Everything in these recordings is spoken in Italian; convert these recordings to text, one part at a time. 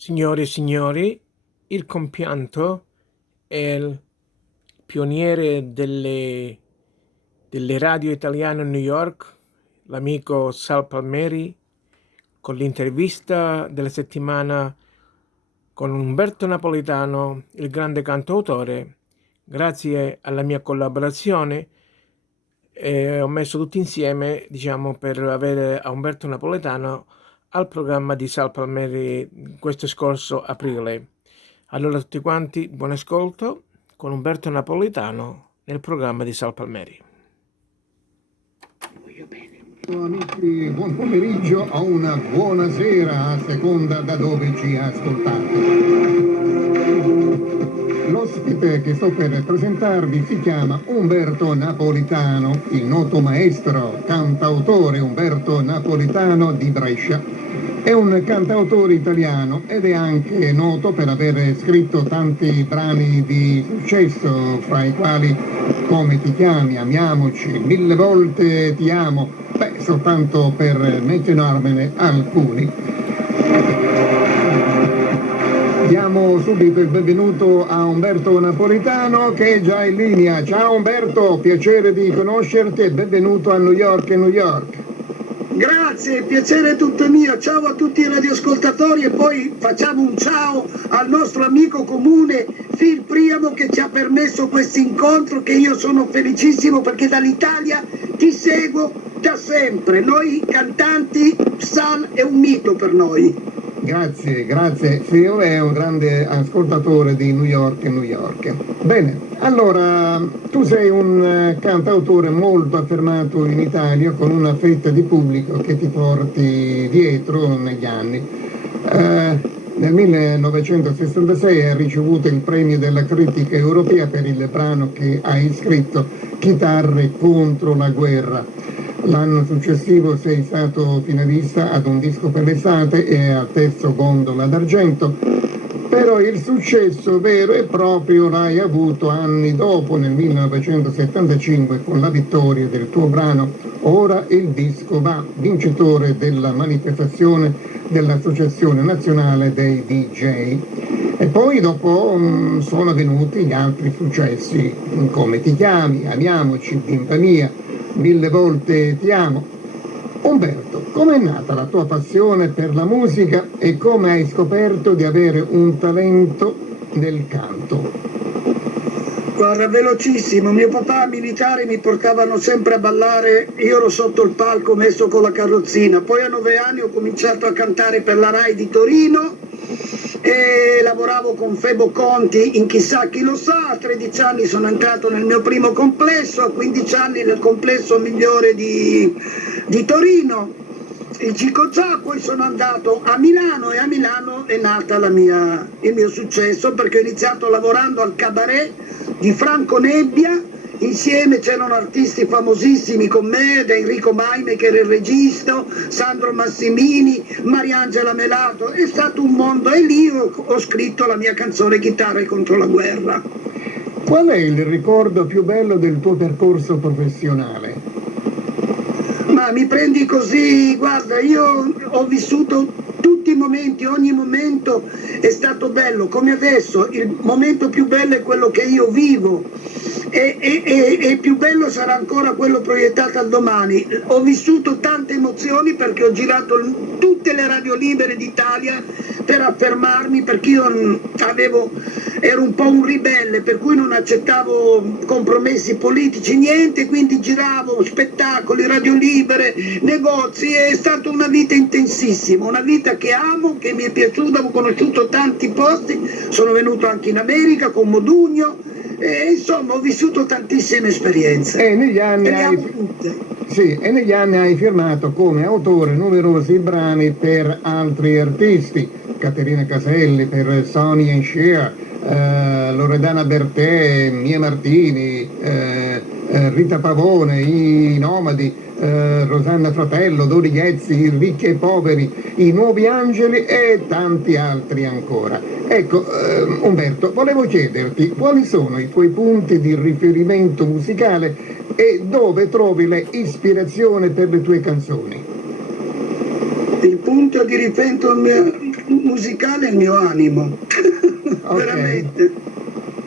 Signore e signori, il compianto è il pioniere delle radio italiane a New York, l'amico Sal Palmeri, con l'intervista della settimana con Umberto Napolitano, il grande cantautore. Grazie alla mia collaborazione ho messo tutti insieme, per avere a Umberto Napolitano al programma di Sal Palmeri questo scorso aprile. Allora tutti quanti, buon ascolto con Umberto Napolitano nel programma di Sal Palmeri. Voglio bene. Amici, buon pomeriggio o una buona sera a seconda da dove ci ascoltate. L'ospite che sto per presentarvi si chiama Umberto Napolitano, il noto maestro cantautore Umberto Napolitano di Brescia. È un cantautore italiano ed è anche noto per aver scritto tanti brani di successo, fra i quali Come ti chiami, Amiamoci, Mille volte ti amo, soltanto per menzionarmene alcuni. Diamo subito il benvenuto a Umberto Napolitano che è già in linea. Ciao Umberto, piacere di conoscerti e benvenuto a New York, New York. Grazie, piacere tutto mio, ciao a tutti i radioascoltatori e poi facciamo un ciao al nostro amico comune Phil Priamo che ci ha permesso questo incontro, che io sono felicissimo perché dall'Italia ti seguo da sempre. Noi cantanti, Sal è un mito per noi. Grazie. Phil è un grande ascoltatore di New York e New York. Bene, allora tu sei un cantautore molto affermato in Italia con una fetta di pubblico che ti porti dietro negli anni. Nel 1966 hai ricevuto il premio della critica europea per il brano che hai scritto, Chitarre contro la guerra. L'anno successivo sei stato finalista ad un disco per l'estate e al terzo Gondola d'Argento, però il successo vero e proprio l'hai avuto anni dopo, nel 1975, con la vittoria del tuo brano Ora il disco va, vincitore della manifestazione dell'Associazione Nazionale dei DJ. E poi dopo sono venuti gli altri successi, Come ti chiami, Amiamoci, Bimba mia, Mille volte ti amo. Umberto, com'è nata la tua passione per la musica e come hai scoperto di avere un talento nel canto? Guarda, velocissimo, mio papà militare mi portavano sempre a ballare, io ero sotto il palco messo con la carrozzina, poi a 9 anni ho cominciato a cantare per la Rai di Torino e lavoravo con Febo Conti in Chissà chi lo sa. A 13 anni sono entrato nel mio primo complesso, a 15 anni nel complesso migliore di Torino, il Cicoccia. Poi sono andato a Milano e a Milano è nata il mio successo, perché ho iniziato lavorando al cabaret di Franco Nebbia. Insieme c'erano artisti famosissimi con me, da Enrico Maime che era il regista, Sandro Massimini, Mariangela Melato. È stato un mondo e lì ho scritto la mia canzone Chitarre contro la guerra. Qual è il ricordo più bello del tuo percorso professionale? Ma mi prendi così, guarda, io ho vissuto tutti i momenti, ogni momento è stato bello, come adesso il momento più bello è quello che io vivo. E più bello sarà ancora quello proiettato al domani. Ho vissuto tante emozioni perché ho girato tutte le radio libere d'Italia per affermarmi, perché io ero un po' un ribelle, per cui non accettavo compromessi politici, niente, quindi giravo spettacoli, radio libere, negozi. È stata una vita intensissima, una vita che amo, che mi è piaciuta, ho conosciuto tanti posti, sono venuto anche in America con Modugno. Insomma, ho vissuto tantissime esperienze. E negli anni hai firmato come autore numerosi brani per altri artisti, Caterina Caselli per Sonny and Cher, Loredana Bertè, Mia Martini, Rita Pavone, I Nomadi, Rosanna Fratello, Dori Ghezzi, I Ricchi e Poveri, I Nuovi Angeli e tanti altri ancora. Ecco, Umberto, volevo chiederti quali sono i tuoi punti di riferimento musicale e dove trovi l'ispirazione per le tue canzoni? Il punto di riferimento musicale è il mio animo, veramente,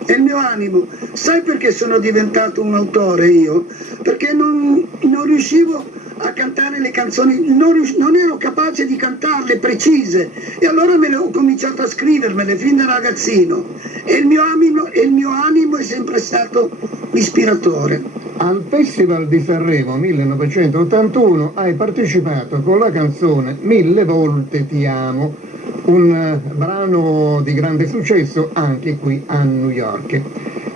è il mio animo. Sai perché sono diventato un autore io? Perché non riuscivo a cantare le canzoni, non ero capace di cantarle precise, e allora ho cominciato a scrivermele fin da ragazzino, e il mio animo è sempre stato l'ispiratore. Al Festival di Sanremo 1981 hai partecipato con la canzone Mille volte ti amo, un brano di grande successo anche qui a New York.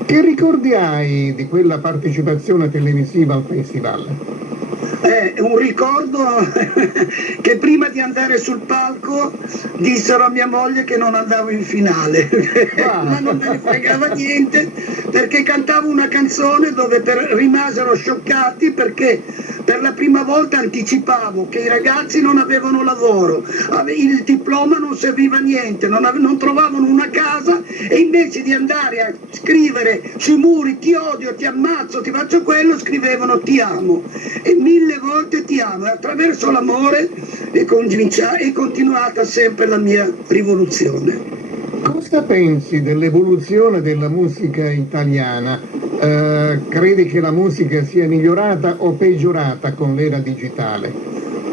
Che ricordi hai di quella partecipazione televisiva al festival? È un ricordo che prima di andare sul palco dissero a mia moglie che non andavo in finale, ma non me ne fregava niente, perché cantavo una canzone dove rimasero scioccati, perché per la prima volta anticipavo che i ragazzi non avevano lavoro, il diploma non serviva a niente, non trovavano una casa, e invece di andare a scrivere sui muri ti odio, ti ammazzo, ti faccio quello, scrivevano ti amo, e mille volte ti amo, e attraverso l'amore è continuata sempre la mia rivoluzione. Cosa pensi dell'evoluzione della musica italiana? Credi che la musica sia migliorata o peggiorata con l'era digitale?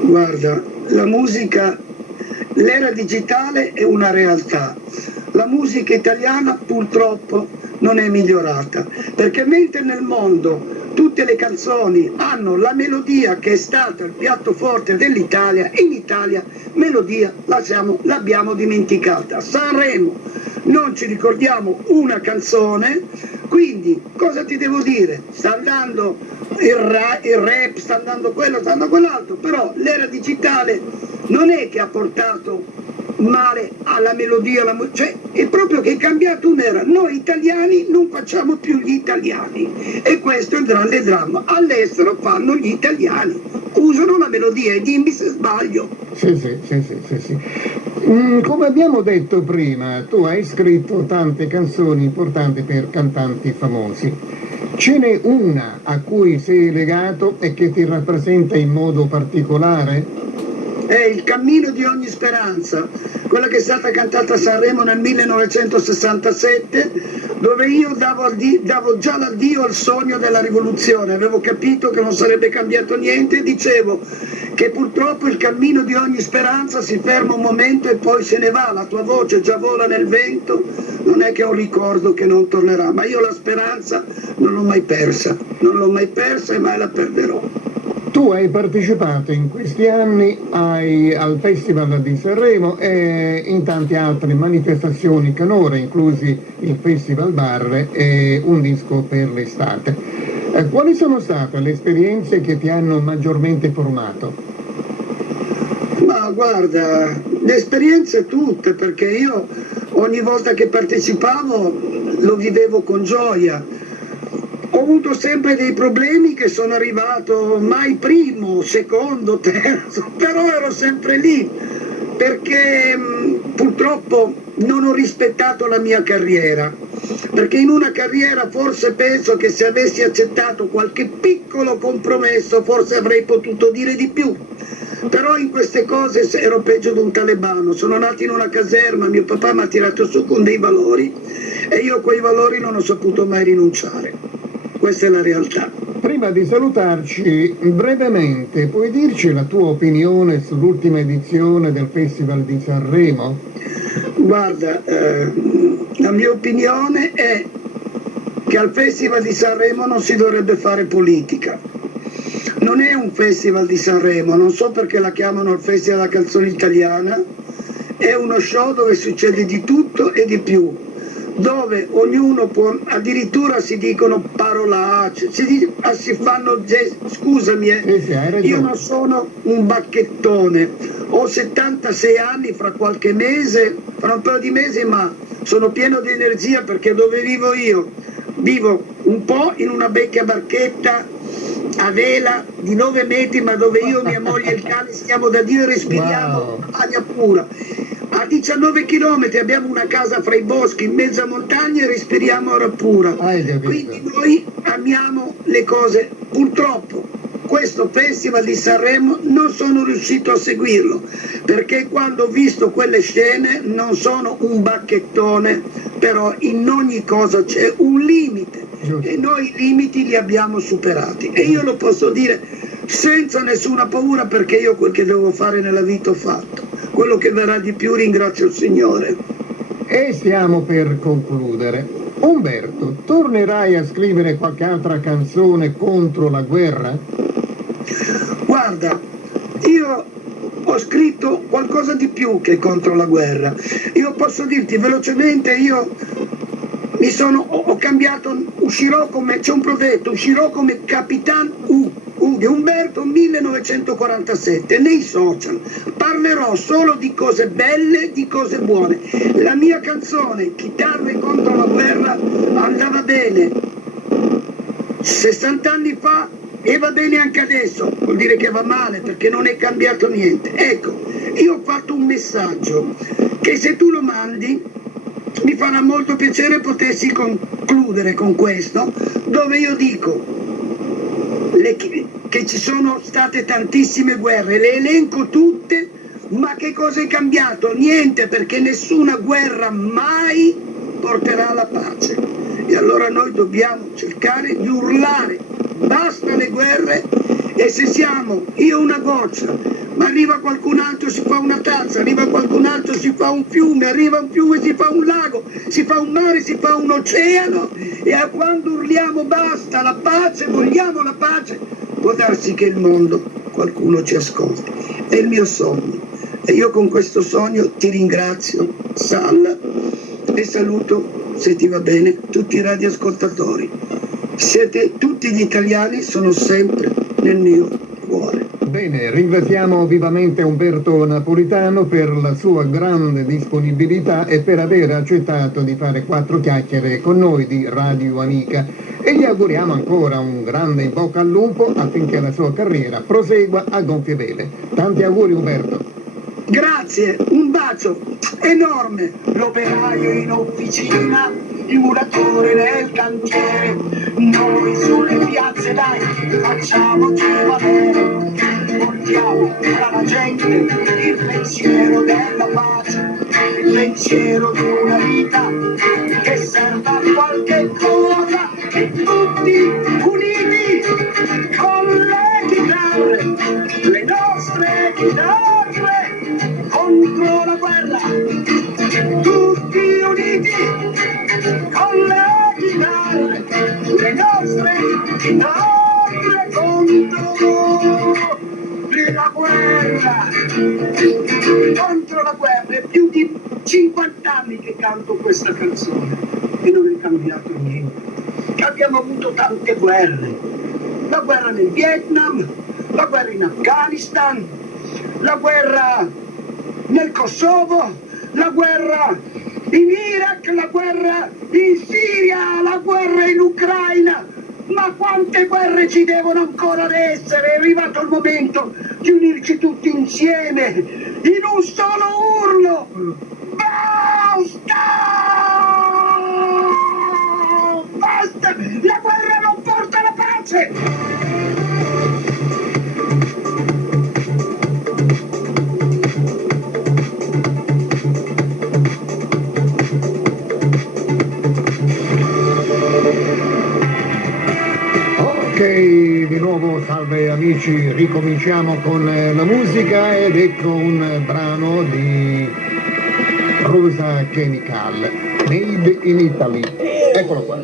Guarda, l'era digitale è una realtà. La musica italiana purtroppo non è migliorata, perché mentre nel mondo tutte le canzoni hanno la melodia che è stata il piatto forte dell'Italia, in Italia melodia l'abbiamo dimenticata. Sanremo non ci ricordiamo una canzone, quindi cosa ti devo dire? Sta andando il rap, sta andando quello, sta andando quell'altro, però l'era digitale non è che ha portato male alla melodia, cioè è proprio che è cambiato un'era. Noi italiani non facciamo più gli italiani, e questo è il grande dramma. All'estero fanno gli italiani, usano la melodia, e dimmi se sbaglio. Sì. Come abbiamo detto prima, tu hai scritto tante canzoni importanti per cantanti famosi. Ce n'è una a cui sei legato e che ti rappresenta in modo particolare? È Il cammino di ogni speranza, quella che è stata cantata a Sanremo nel 1967, dove io davo già l'addio al sogno della rivoluzione. Avevo capito che non sarebbe cambiato niente, e dicevo che purtroppo il cammino di ogni speranza si ferma un momento e poi se ne va, la tua voce già vola nel vento, non è che è un ricordo che non tornerà, ma io la speranza non l'ho mai persa e mai la perderò. Tu hai partecipato in questi anni al Festival di Sanremo e in tante altre manifestazioni canore, inclusi il Festival Bar e un disco per l'estate. Quali sono state le esperienze che ti hanno maggiormente formato? Ma guarda, le esperienze tutte, perché io ogni volta che partecipavo lo vivevo con gioia. Ho avuto sempre dei problemi, che sono arrivato mai primo, secondo, terzo, però ero sempre lì, perché purtroppo non ho rispettato la mia carriera, perché in una carriera forse penso che se avessi accettato qualche piccolo compromesso forse avrei potuto dire di più, però in queste cose ero peggio di un talebano. Sono nato in una caserma, mio papà mi ha tirato su con dei valori e io a quei valori non ho saputo mai rinunciare. Questa è la realtà. Prima di salutarci, brevemente, puoi dirci la tua opinione sull'ultima edizione del Festival di Sanremo? Guarda, la mia opinione è che al Festival di Sanremo non si dovrebbe fare politica. Non è un Festival di Sanremo, non so perché la chiamano il Festival della canzone italiana, è uno show dove succede di tutto e di più, dove ognuno può, addirittura si dicono parolacce, si fanno gesti. Scusami, io non sono un bacchettone, ho 76 anni, fra qualche mese, fra un paio di mesi, ma sono pieno di energia, perché dove vivo io, vivo un po' in una vecchia barchetta a vela di 9 metri, ma dove io, mia moglie e il cane stiamo da Dio e respiriamo aria pura. A 19 chilometri abbiamo una casa fra i boschi in mezzo a montagna e respiriamo aria pura. Quindi noi amiamo le cose, purtroppo questo Festival di Sanremo non sono riuscito a seguirlo, perché quando ho visto quelle scene non sono un bacchettone, però in ogni cosa c'è un limite e noi i limiti li abbiamo superati, e io lo posso dire senza nessuna paura, perché io quel che devo fare nella vita ho fatto. Quello che verrà di più ringrazio il Signore. E stiamo per concludere. Umberto, tornerai a scrivere qualche altra canzone contro la guerra? Guarda, io ho scritto qualcosa di più che contro la guerra. Io posso dirti velocemente, ho cambiato, uscirò come, c'è un progetto, uscirò come Capitan U di Umberto 1947 nei social. Parlerò solo di cose belle, di cose buone. La mia canzone Chitarre contro la guerra andava bene 60 anni fa e va bene anche adesso, vuol dire che va male perché non è cambiato niente. Ecco, io ho fatto un messaggio che se tu lo mandi mi farà molto piacere potessi concludere con questo, dove io dico che ci sono state tantissime guerre, le elenco tutte, ma che cosa è cambiato? Niente, perché nessuna guerra mai porterà alla pace. E allora noi dobbiamo cercare di urlare basta le guerre, e se siamo io una goccia, ma arriva qualcun altro si fa una tazza, arriva qualcun altro si fa un fiume, arriva un fiume si fa un lago, si fa un mare, si fa un oceano, e a quando urliamo basta la pace, vogliamo la pace, può darsi che il mondo qualcuno ci ascolti. È il mio sogno e io con questo sogno ti ringrazio, Sal, e saluto, se ti va bene, tutti i radioascoltatori. Siete tutti gli italiani, sono sempre nel mio cuore. Bene, ringraziamo vivamente Umberto Napolitano per la sua grande disponibilità e per aver accettato di fare 4 chiacchiere con noi di Radio Amica, e gli auguriamo ancora un grande in bocca al lupo affinché la sua carriera prosegua a gonfie vele. Tanti auguri Umberto. Grazie, un bacio enorme. L'operaio in officina, il muratore nel cantiere, noi sulle piazze dai facciamoci valere, portiamo tra la gente il pensiero della pace, il pensiero di una vita che serva a qualche cosa, e tutti uniti con le chitarre, le nostre chitarre contro la guerra, tutti uniti con le chitarre, le nostre chitarre contro la guerra, contro la guerra. È più di 50 anni che canto questa canzone e non è cambiato niente. Abbiamo avuto tante guerre, la guerra nel Vietnam, la guerra in Afghanistan, la guerra nel Kosovo, la guerra in Iraq, la guerra in Siria, la guerra in Ucraina. Ma quante guerre ci devono ancora essere? È arrivato il momento di unirci tutti insieme in un solo urlo. Basta! Basta! La guerra non porta alla pace! Di nuovo salve amici, ricominciamo con la musica ed ecco un brano di Rosa Chemical, Made in Italy. Eccolo qua.